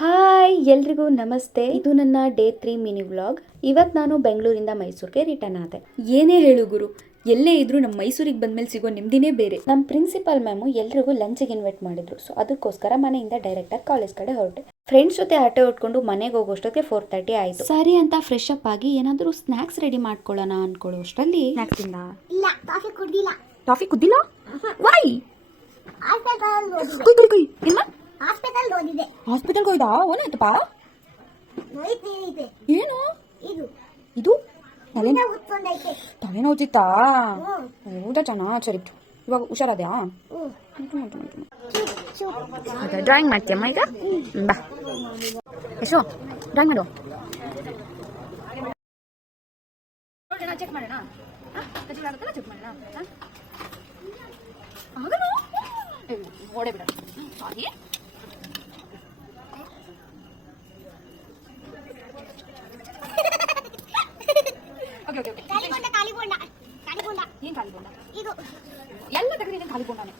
Hi ಎಲ್ರಿಗೂ ನಮಸ್ತೆ. ಇದು ನನ್ನ ಡೇ 3 ಮಿನಿ ವ್ಲಾಗ್. ಇವತ್ತು ನಾನು ಬೆಂಗಳೂರಿಂದ ಮೈಸೂರಿಗೆ ರಿಟರ್ನ್ ಆದೆ. ಏನೇ ಹೇಳು ಗುರು, ಎಲ್ಲೇ ಇದ್ರು ನಮ್ಮ ಮೈಸೂರಿಗೆ ಬಂದ್ಮೇಲೆ ಸಿಗೋ ನೆಮ್ಮದಿನೇ ಬೇರೆ. ನಮ್ಮ ಪ್ರಿನ್ಸಿಪಲ್ ಮ್ಯಾಮು ಎಲ್ರಿಗೂ ಲಂಚಿಗೆ ಇನ್ವೈಟ್ ಮಾಡಿದ್ರು. ಸೊ ಅದಕ್ಕೋಸ್ಕರ ಮನೆಯಿಂದ ಡೈರೆಕ್ಟಾಗಿ ಕಾಲೇಜ್ ಕಡೆ ಹೊರಟೆ. ಫ್ರೆಂಡ್ಸ್ ಜೊತೆ ಆಟೋ ಹೊಡ್ಕೊಂಡು ಮನೆಗೆ ಹೋಗೋಷ್ಟೊತ್ತಿಗೆ 4:30 ಆಯಿತು. ಸರಿ ಅಂತ ಫ್ರೆಶ್ ಅಪ್ ಆಗಿ ಏನಾದರೂ ಸ್ನ್ಯಾಕ್ಸ್ ರೆಡಿ ಮಾಡ್ಕೊಳ್ಳೋಣ ಅನ್ಕೊಳ್ಳೋ ಅಷ್ಟರಲ್ಲಿ ಕಾಫಿ ಕುದ್ದಿಲ್ಲ. ವೈ ಹಾಸ್ಪಿಟಲ್ ಹೋಯ್ದಾ? ಏನಾಯ್ತಪ್ಪ? ಏನು ಇದು ತಲೆನೋವುತ್ತಿತ್ತಾ? ಹೌದಾ ಚೆನ್ನ. ಸರಿ, ಇವಾಗ ಹುಷಾರಾದ್ಯಾ? ಡ್ರಾಯಿಂಗ್ ಮಾಡ್ತೀಯಮ್ಮ ಈಗ? ಬಾ ಯಶೋ, ಡ್ರಾಯಿಂಗ್ ಮಾಡು. ಚೆಕ್ ಮಾಡೋಣ. ಚೆಕ್ ಮಾಡೋಣ. ಓಡೇ ಬಿಡ. ಸಾರಿ. ಏನ್ ಕಾಲಿಗೊಂಡ? ಇದು ಎಲ್ಲ ತಗಡಿ ಕಾಲಿಗೊಂಡಾನೆ.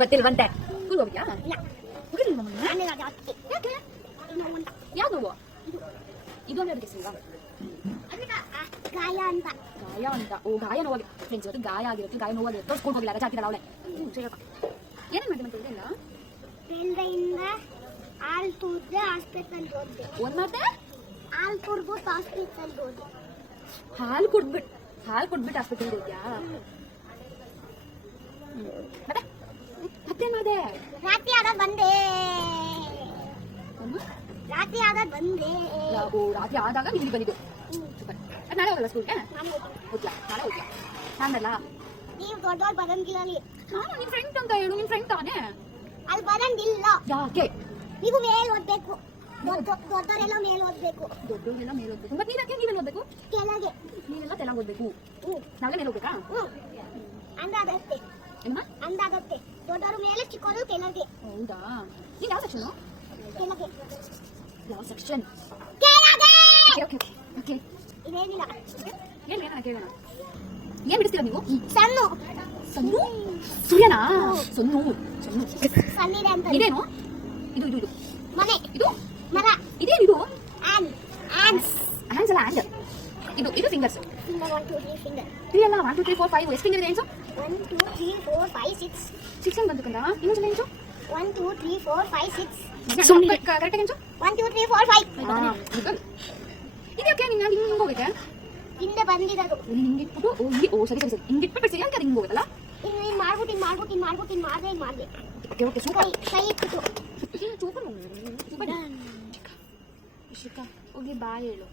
ಬರ್ತಿಲ್ವಂತೆ. ಸ್ಕೂಲ್ ಹೋಗ್ಯಾ? ಯಾವ್ದು ಇದು? ಗಾಯ ಅಂತ. ಓ, ಗಾಯ ನೋವಾಗಿ ಫ್ರೆಂಡ್ಸ್ ಇವತ್ತು ಗಾಯ ಆಗಿರುತ್ತೆ. ಗಾಯ ನೋವಾಗಿರುತ್ತೆ. ಸ್ಕೂಲ್ ಹೋಗಿಲ್ಲ, ರಜಾ ಹಾಕಿದಾಳೆ ಅವಳೆ. ಏನೇನು ಮಾಡಿದೆ ಅಂತ ಹೇಳಿಲ್ಲ. ಆಲ್ಪುರ್ಗೆ ಹಾಸ್ಪಿಟಲ್ ಹೋದೆ. ಒಂದ್ ಮಾತೆ ಆಲ್ಪುರ್ಗೂ ಹಾಸ್ಪಿಟಲ್ ಹೋದೆ. ಹಾಲು ಕೊಟ್ಬಿಟ್ಟು ಹಾಸ್ಪಿಟಲ್ ಹೋದ್ಯಾ? ಮತ್ತೆ ಮಾಡಿದೆ. ರಾತ್ರಿ ಆದಾಗ ಬಂದೆ. ಓ, ರಾತ್ರಿ ಆದಾಗ ನಿಮಗೆ ಬಂದಿದ್ದು. ನಾಳೆ ಹೋಗಲ್ಲ ಸ್ಕೂಲ್ಗೆ? ಹೋಗ್ಲಾ? ನಾಳೆ ಹೋಗ್ಲಾ? ನಾನಲ್ಲ. ನೀವು ದೊಡ್ಡವ್ರು ಬರಂಗಿಲ್ಲ. ನಾನು ನಿಮ್ ಫ್ರೆಂಡ್ ಅಂತ ಹೇಳು. ನಿಮ್ ಫ್ರೆಂಡ್ ತಾನೇ? ಅಲ್ಲಿ ಬರಂಗಿಲ್ಲ. ಯಾಕೆ? ನೀವು ಮೇಲ್ ಓದ್ಬೇಕು. ದೊಡ್ಡವರೆಲ್ಲ ಮೇಲ್ ಓದ್ಬೇಕು. ಮತ್ತೆ ನೀವೆಲ್ಲ ಓದ್ಬೇಕು? ಕೆಳಗೆ. ನೀವೆಲ್ಲ ತೆಲಂಗ್ ಓದ್ಬೇಕು. ನಾವೇ ಮೇಲೆ ಹೋಗ್ಬೇಕಾ? ಅಂದಾಗತ್ತೆ. ಅಂದಾಗತ್ತೆ. ದೊಡ್ಡವರು ಮೇಲೆ, ಚಿಕ್ಕವರು ಕೆಳಗೆ. ಹೌದಾ? ನೀನ್ ಯಾವ ಸೆಕ್ಷನ್? ಕೆಳಗೆ. ಯಾವ ಸೆಕ್ಷನ್? ಕೆಳಗೆ. ಓಕೆ. ಇದೇನಿಲ್ಲ. ಏನ್ ಕೇಳೋಣ. ಏನ್ ಬಿಡಿಸ್ತೀರ ನೀವು? ಸಣ್ಣ ಸೂರ್ಯನಾ? ಸಣ್ಣಿದೆ ಅಂತ. ಇದೇನು? ಇದು ಮನೆ. ಇದು ಮರ. ಇದೇನಿದು? ಹ್ಯಾಂಡ್ಸ್ ಅಲ್ಲ, ಹ್ಯಾಂಡ್. ಇದು ಫಿಂಗರ್ಸ್. 1 2 3 ಫಿಂಗರ್. 3 ಅಲ್ಲ, 1 2 3 4 5. ಎಷ್ಟು ಫಿಂಗರ್ ಇದೆ? 1 2 3 4 5 6. 6 ಅಂತ ಬಂತು ಕಂದ. ಇನ್ನೊಂದು ಏನು? 1 2 3 4 5 6. ಸುಮ್ಮನೆ ಕರೆಕ್ಟ್ ಏನು? 1 2 3 4 5. ಇದಕ್ಕೆ ನಿನ್ನ ಹಿಂಗೆ ಹೋಗಿದೆ. ಹಿಂದೆ ಬಂದಿರೋದು ಹಿಂಗಿಟ್ಬಿಟ್ಟು. ಓ ಸರಿ. ಹಿಂಗಿಟ್ಬಿಟ್ಟು ಸರಿ ಅಂತ ಹಿಂಗೆ ಹೋಗುತ್ತಲ್ಲ. ಹಿಂಗೆ ಮಾಡ್ದೆ. Okay super. ಕೈ ಇಟ್ಬಿಟ್ಟು ಸೂಪರ್. ಶಿಖಾ ಹೋಗಿ ಬಾಯ್ ಹೇಳು.